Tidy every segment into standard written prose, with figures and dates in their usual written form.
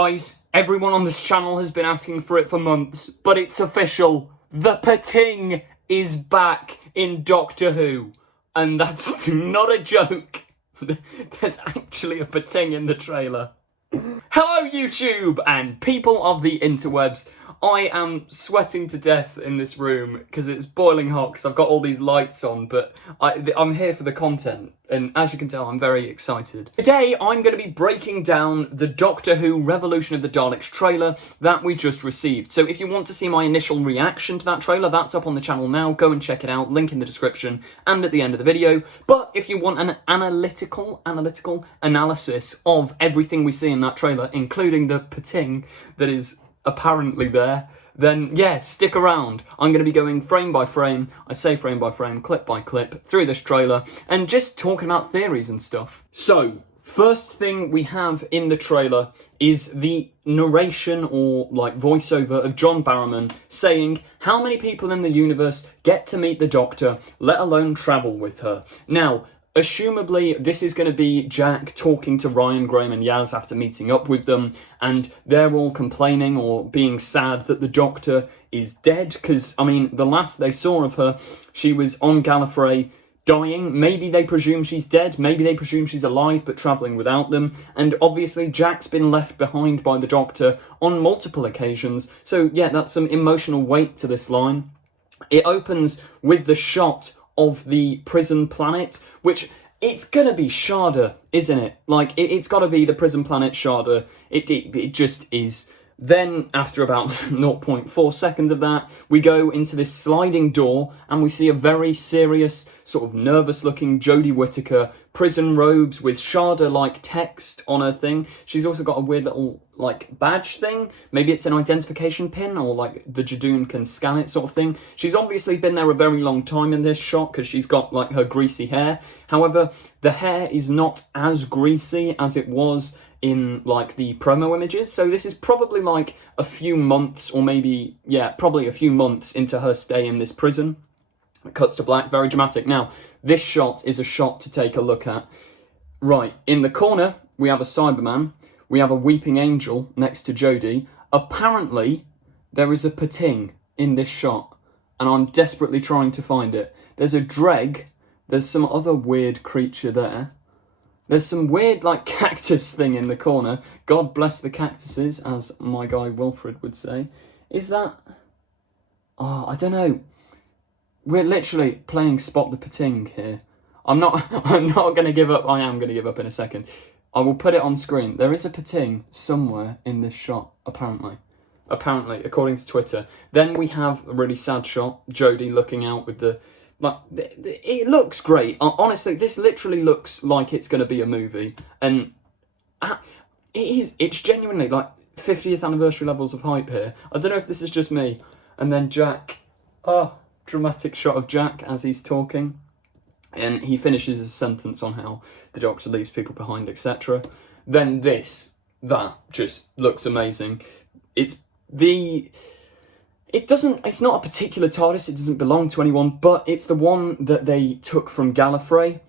Guys, everyone on this channel has been asking for it for months, but it's official. The Pating is back in Doctor Who. And that's not a joke. There's actually a Pating in the trailer. Hello YouTube and people of the interwebs. I am sweating to death in this room because it's boiling hot because I've got all these lights on, but I'm here for the content, and as you can tell, I'm very excited. Today, I'm going to be breaking down the Doctor Who Revolution of the Daleks trailer that we just received. So if you want to see my initial reaction to that trailer, that's up on the channel now. Go and check it out, link in the description and at the end of the video. But if you want an analytical analysis of everything we see in that trailer, including the Pating that is apparently there, then yeah, stick around. I'm going to be going frame by frame, I say frame by frame, clip by clip, through this trailer, and just talking about theories and stuff. So, first thing we have in the trailer is the narration or like voiceover of John Barrowman saying how many people in the universe get to meet the Doctor, let alone travel with her. Now, assumably, this is going to be Jack talking to Ryan, Graham and Yaz after meeting up with them, and they're all complaining or being sad that the Doctor is dead, because, I mean, the last they saw of her, she was on Gallifrey dying. Maybe they presume she's dead, maybe they presume she's alive but travelling without them, and obviously Jack's been left behind by the Doctor on multiple occasions, so yeah, that's some emotional weight to this line. It opens with the shot of the prison planet, which it's gonna be Sharda, isn't it? Like, it's gotta be the prison planet Sharda. It just is. Then, after about 0.4 seconds of that, we go into this sliding door and we see a very serious, sort of nervous-looking Jodie Whittaker, prison robes with Sharda-like text on her thing. She's also got a weird little, like, badge thing. Maybe it's an identification pin, or, like, the Jadoon can scan it sort of thing. She's obviously been there a very long time in this shot because she's got, like, her greasy hair. However, the hair is not as greasy as it was in like the promo images, so this is probably like a few months, or maybe, yeah, probably a few months into her stay in this prison. It cuts to black, very dramatic. Now, this shot is a shot to take a look at. Right, in the corner, we have a Cyberman, we have a weeping angel next to Jodie. Apparently, there is a Pating in this shot, and I'm desperately trying to find it. There's a Dreg, there's some other weird creature there. There's some weird, like, cactus thing in the corner. God bless the cactuses, as my guy Wilfred would say. Is that... Oh, I don't know. We're literally playing Spot the Pating here. I'm not going to give up. I am going to give up in a second. I will put it on screen. There is a Pating somewhere in this shot, apparently. Apparently, according to Twitter. Then we have a really sad shot. Jodie looking out with the... Like, it looks great. Honestly, this literally looks like it's going to be a movie. And it's genuinely, like, 50th anniversary levels of hype here. I don't know if this is just me. And then Jack. Oh, dramatic shot of Jack as he's talking. And he finishes his sentence on how the Doctor leaves people behind, etc. Then that just looks amazing. It's not a particular TARDIS, it doesn't belong to anyone, but it's the one that they took from Gallifrey,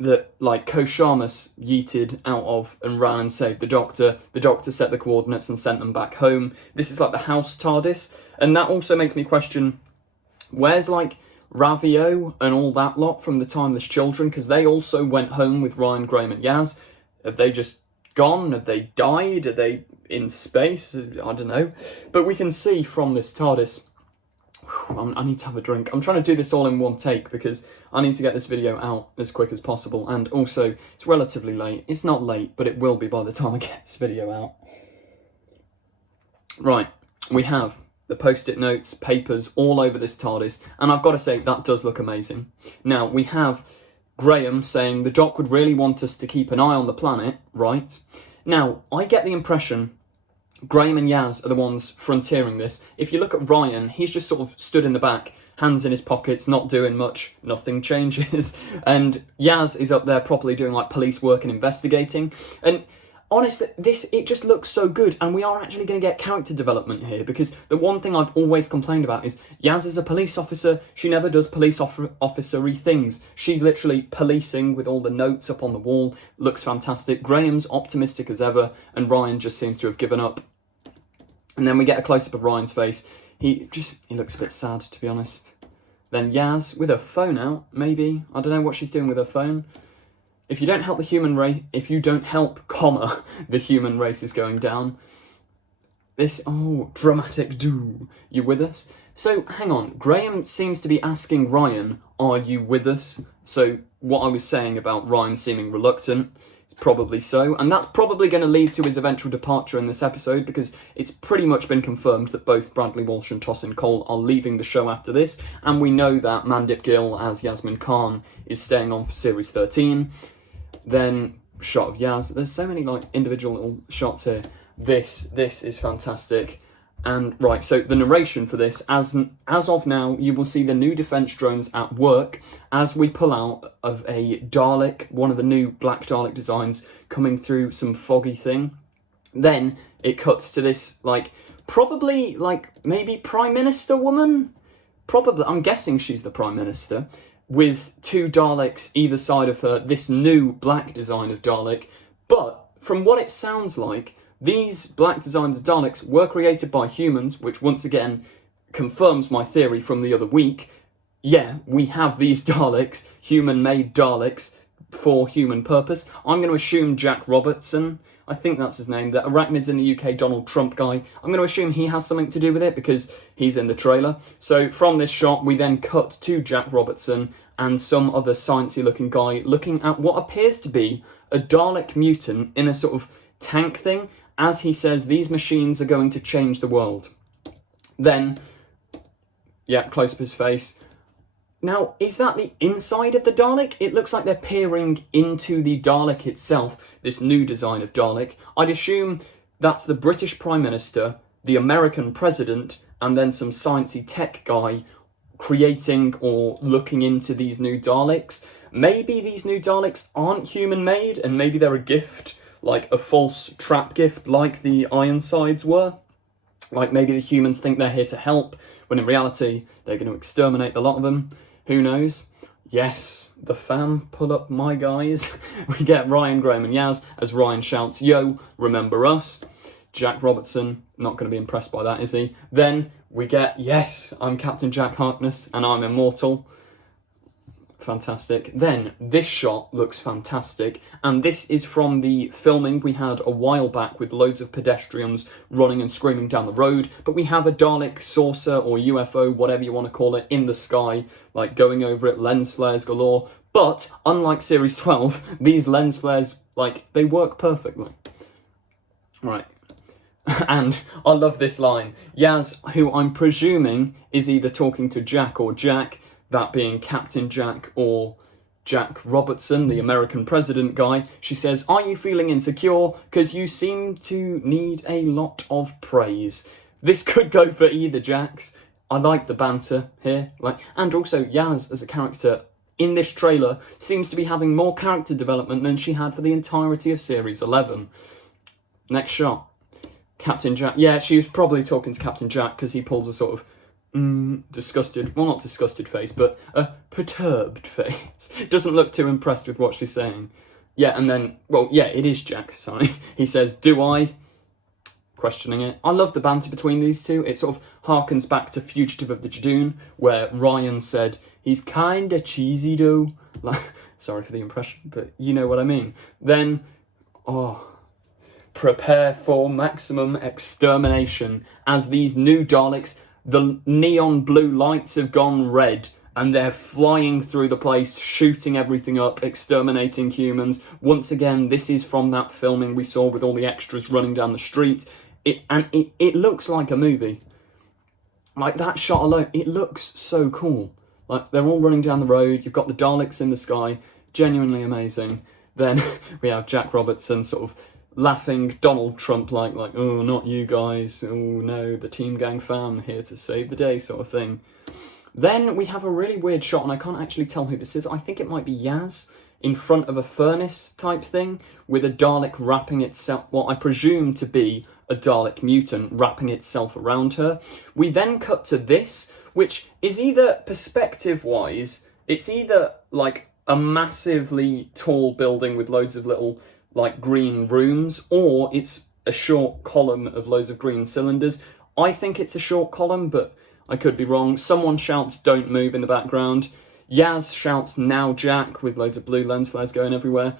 that, like, Ko-Sharmus yeeted out of and ran and saved the Doctor. The Doctor set the coordinates and sent them back home. This is like the house TARDIS, and that also makes me question, where's, like, Ravio and all that lot from the Timeless Children? Because they also went home with Ryan, Graham and Yaz. Have they just gone? Have they died? Are they in space? I don't know. But we can see from this TARDIS... I need to have a drink. I'm trying to do this all in one take because I need to get this video out as quick as possible, and also it's relatively late. It's not late, but it will be by the time I get this video out. Right, we have the post-it notes, papers all over this TARDIS, and I've got to say, that does look amazing. Now, we have Graham saying the Doc would really want us to keep an eye on the planet, right? Now, I get the impression Graham and Yaz are the ones frontiering this. If you look at Ryan, he's just sort of stood in the back, hands in his pockets, not doing much, nothing changes. And Yaz is up there properly doing, like, police work and investigating. And honestly, it just looks so good, and we are actually going to get character development here, because the one thing I've always complained about is Yaz is a police officer. She never does police officery things. She's literally policing with all the notes up on the wall. Looks fantastic. Graham's optimistic as ever, and Ryan just seems to have given up. And then we get a close-up of Ryan's face. He looks a bit sad, to be honest. Then Yaz with her phone out, maybe. I don't know what she's doing with her phone. If you don't help the human race, the human race is going down. Dramatic do. You with us? So, hang on. Graham seems to be asking Ryan, are you with us? So, what I was saying about Ryan seeming reluctant, probably so, and that's probably going to lead to his eventual departure in this episode, because it's pretty much been confirmed that both Bradley Walsh and Tosin Cole are leaving the show after this, and we know that Mandip Gill as Yasmin Khan is staying on for series 13. Then shot of Yaz. There's so many like individual little shots here. This is fantastic. And right, so the narration for this, as of now, you will see the new defense drones at work as we pull out of a Dalek, one of the new black Dalek designs, coming through some foggy thing. Then it cuts to this, probably, maybe Prime Minister woman? Probably, I'm guessing she's the Prime Minister, with two Daleks either side of her, this new black design of Dalek. But from what it sounds like, these black designs of Daleks were created by humans, which once again confirms my theory from the other week. Yeah, we have these Daleks, human-made Daleks, for human purpose. I'm going to assume Jack Robertson, I think that's his name, the Arachnids in the UK Donald Trump guy, I'm going to assume he has something to do with it because he's in the trailer. So from this shot, we then cut to Jack Robertson and some other sciencey looking guy looking at what appears to be a Dalek mutant in a sort of tank thing, as he says these machines are going to change the world. Then, yeah, close up his face. Now, is that the inside of the Dalek? It looks like they're peering into the Dalek itself, this new design of Dalek. I'd assume that's the British Prime Minister, the American President, and then some sciencey tech guy creating or looking into these new Daleks. Maybe these new Daleks aren't human-made, and maybe they're a gift, like a false trap gift like the Ironsides were. Like maybe the humans think they're here to help, when in reality they're going to exterminate a lot of them. Who knows? Yes, the fam, pull up my guys. We get Ryan, Graham and Yaz as Ryan shouts, "Yo, remember us?" Jack Robertson, not going to be impressed by that, is he? Then we get, yes, I'm Captain Jack Harkness and I'm immortal. Fantastic. Then this shot looks fantastic, and this is from the filming we had a while back with loads of pedestrians running and screaming down the road, but we have a Dalek saucer or UFO, whatever you want to call it, in the sky, like going over it, lens flares galore. But unlike series 12, these lens flares, they work perfectly. Right. And I love this line. Yaz, who I'm presuming is either talking to Jack or Jack, that being Captain Jack or Jack Robertson, the American president guy, she says, "Are you feeling insecure? Because you seem to need a lot of praise." This could go for either Jacks. I like the banter here. And also Yaz as a character in this trailer seems to be having more character development than she had for the entirety of Series 11. Next shot. Captain Jack. Yeah, she was probably talking to Captain Jack because he pulls a sort of disgusted, well, not disgusted face, but a perturbed face. Doesn't look too impressed with what she's saying. Yeah, and then, well, yeah, it is Jack, sorry. He says, "Do I?" Questioning it. I love the banter between these two. It sort of harkens back to Fugitive of the Jadoon, where Ryan said, "He's kinda cheesy though." Sorry for the impression, but you know what I mean. Then, prepare for maximum extermination as these new Daleks, the neon blue lights have gone red and they're flying through the place, shooting everything up, exterminating humans. Once again, this is from that filming we saw with all the extras running down the street. It looks like a movie. That shot alone, it looks so cool. They're all running down the road, you've got the Daleks in the sky, genuinely amazing. Then we have Jack Robertson sort of laughing Donald Trump like, "Oh, not you guys, oh no, the Team Gang fam here to save the day," sort of thing. Then we have a really weird shot, and I can't actually tell who this is. I think it might be Yaz, in front of a furnace type thing with a Dalek wrapping itself, what I presume to be a Dalek mutant wrapping itself around her. We then cut to this, which is either perspective-wise, it's either like a massively tall building with loads of little like green rooms, or it's a short column of loads of green cylinders. I think it's a short column, but I could be wrong. Someone shouts, "Don't move," in the background. Yaz shouts, "Now Jack," with loads of blue lens flares going everywhere.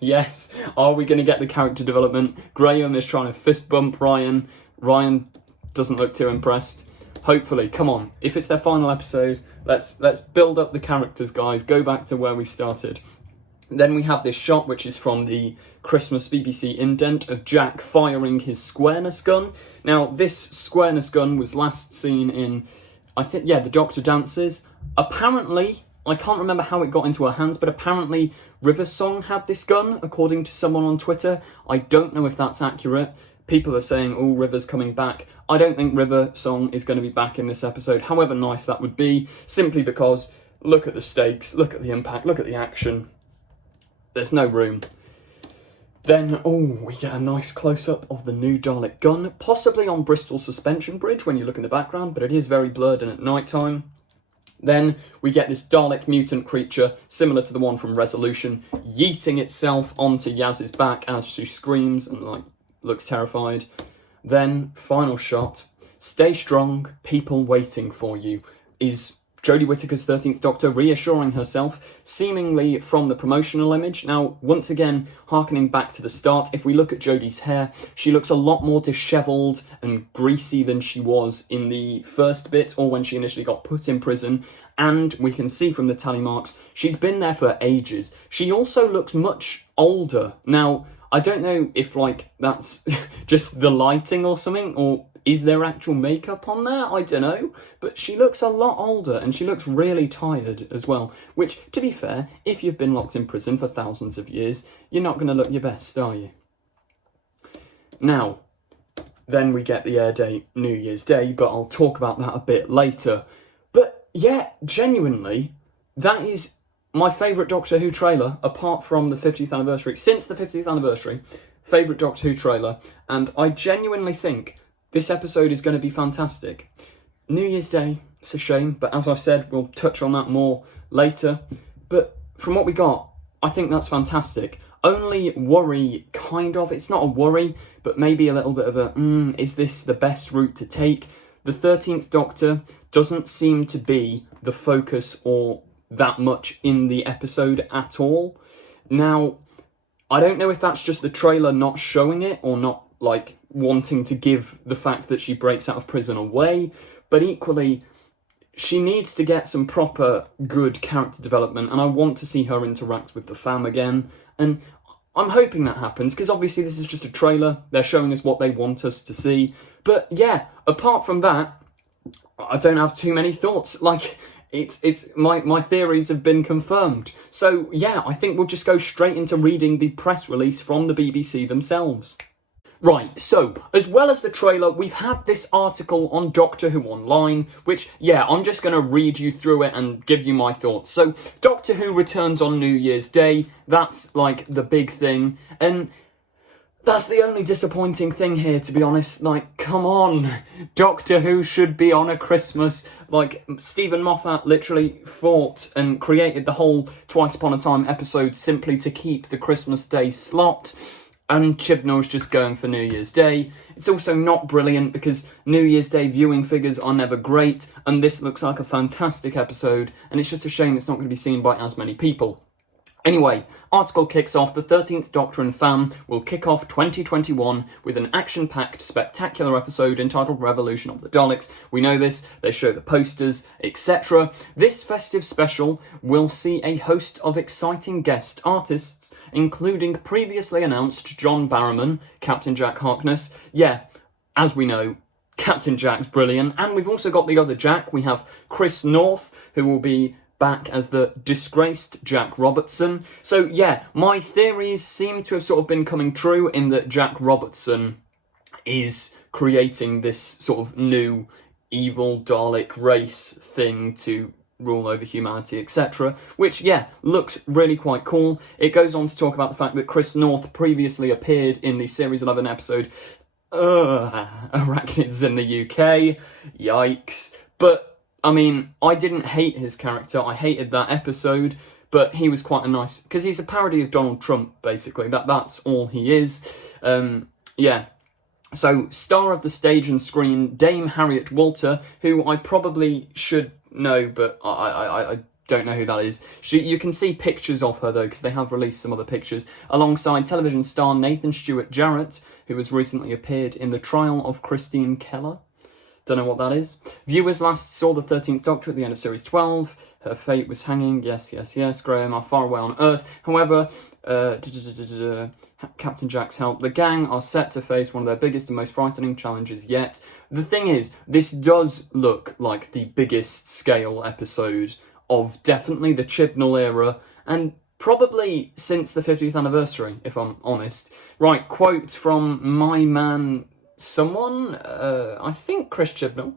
Yes, are we going to get the character development? Graham is trying to fist bump Ryan. Ryan doesn't look too impressed. Hopefully, come on. If it's their final episode, let's build up the characters, guys. Go back to where we started. Then we have this shot, which is from the Christmas BBC indent of Jack firing his squareness gun. Now, this squareness gun was last seen in, I think, yeah, the Doctor Dances. Apparently, I can't remember how it got into her hands, but apparently River Song had this gun, according to someone on Twitter. I don't know if that's accurate. People are saying, oh, River's coming back. I don't think River Song is going to be back in this episode, however nice that would be, simply because look at the stakes, look at the impact, look at the action. There's no room. Then, we get a nice close-up of the new Dalek gun, possibly on Bristol Suspension Bridge when you look in the background, but it is very blurred and at night time. Then we get this Dalek mutant creature, similar to the one from Resolution, yeeting itself onto Yaz's back as she screams and looks terrified. Then, final shot, "Stay strong, people waiting for you," is Jodie Whittaker's 13th Doctor reassuring herself, seemingly from the promotional image. Now, once again, harkening back to the start, if we look at Jodie's hair, she looks a lot more dishevelled and greasy than she was in the first bit, or when she initially got put in prison. And we can see from the tally marks, she's been there for ages. She also looks much older. Now, I don't know if, that's just the lighting or something, or is there actual makeup on there? I don't know. But she looks a lot older, and she looks really tired as well. Which, to be fair, if you've been locked in prison for thousands of years, you're not going to look your best, are you? Now, then we get the air date, New Year's Day, but I'll talk about that a bit later. But, yeah, genuinely, that is my favourite Doctor Who trailer, apart from the 50th anniversary. Since the 50th anniversary, favourite Doctor Who trailer, and I genuinely think this episode is going to be fantastic. New Year's Day, it's a shame, but as I said, we'll touch on that more later. But from what we got, I think that's fantastic. Only worry, kind of, it's not a worry, but maybe a little bit of a, is this the best route to take? The 13th Doctor doesn't seem to be the focus or that much in the episode at all. Now, I don't know if that's just the trailer not showing it or not, wanting to give the fact that she breaks out of prison away, but equally, she needs to get some proper good character development, and I want to see her interact with the fam again, and I'm hoping that happens, because obviously this is just a trailer, they're showing us what they want us to see, but yeah, apart from that, I don't have too many thoughts, it's my theories have been confirmed. So yeah, I think we'll just go straight into reading the press release from the BBC themselves. Right, so, as well as the trailer, we've had this article on Doctor Who Online, which, yeah, I'm just going to read you through it and give you my thoughts. So, Doctor Who returns on New Year's Day, that's, the big thing, and that's the only disappointing thing here, to be honest. Come on, Doctor Who should be on a Christmas. Stephen Moffat literally fought and created the whole Twice Upon a Time episode simply to keep the Christmas Day slot. And Chibnall's just going for New Year's Day. It's also not brilliant because New Year's Day viewing figures are never great, and this looks like a fantastic episode, and it's just a shame it's not going to be seen by as many people. Anyway, article kicks off, the 13th Doctor and fam will kick off 2021 with an action-packed, spectacular episode entitled Revolution of the Daleks. We know this, they show the posters, etc. This festive special will see a host of exciting guest artists, including previously announced John Barrowman, Captain Jack Harkness. Yeah, as we know, Captain Jack's brilliant, and we've also got the other Jack. We have Chris North, who will be back as the disgraced Jack Robertson. So yeah, my theories seem to have sort of been coming true in that Jack Robertson is creating this sort of new evil Dalek race thing to rule over humanity, etc. Which, yeah, looks really quite cool. It goes on to talk about the fact that Chris North previously appeared in the Series 11 episode Arachnids in the UK. Yikes. But, I mean, I didn't hate his character. I hated that episode, but he was quite a nice... Because he's a parody of Donald Trump, basically. That's all he is. Yeah. So, star of the stage and screen, Dame Harriet Walter, who I probably should know, but I don't know who that is. You can see pictures of her, though, because they have released some other pictures, alongside television star Nathan Stewart Jarrett, who has recently appeared in The Trial of Christine Keller. Don't know what that is. Viewers last saw the 13th Doctor at the end of Series 12. Her fate was hanging. Yes, yes, yes. Graham are far away on Earth. However, Captain Jack's help. The gang are set to face one of their biggest and most frightening challenges yet. The thing is, this does look like the biggest scale episode of definitely the Chibnall era, and probably since the 50th anniversary, if I'm honest. Right, quote from my man... someone? I think Chris Chibnall.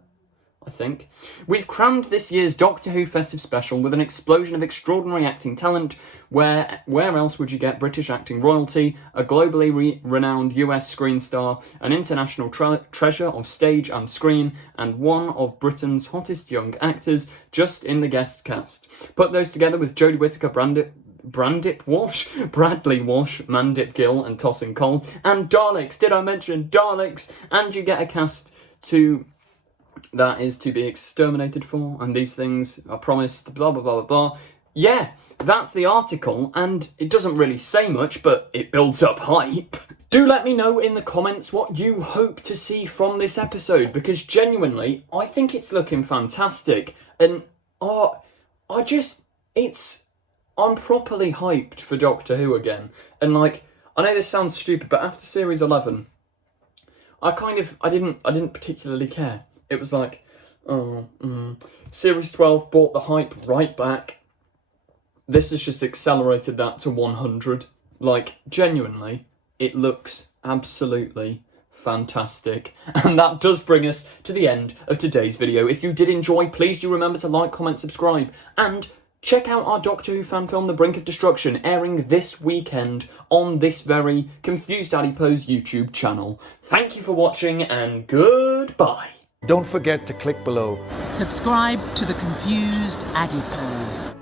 I think. We've crammed this year's Doctor Who festive special with an explosion of extraordinary acting talent. Where else would you get British acting royalty, a globally renowned US screen star, an international treasure of stage and screen, and one of Britain's hottest young actors just in the guest cast. Put those together with Jodie Whittaker, Bradley Walsh, Mandip Gill and Tosin Cole, and Daleks. Did I mention Daleks? And you get a cast that is to be exterminated for, and these things are promised, blah, blah, blah, blah, blah. Yeah, that's the article, and it doesn't really say much, but it builds up hype. Do let me know in the comments what you hope to see from this episode, because genuinely, I think it's looking fantastic, and I'm properly hyped for Doctor Who again, and like, I know this sounds stupid, but after Series 11, I didn't particularly care. It was like, Series 12 brought the hype right back. This has just accelerated that to 100. Like, genuinely, it looks absolutely fantastic. And that does bring us to the end of today's video. If you did enjoy, please do remember to like, comment, subscribe, and check out our Doctor Who fan film, The Brink of Destruction, airing this weekend on this very Confused Adipose YouTube channel. Thank you for watching, and goodbye. Don't forget to click below. Subscribe to the Confused Adipose.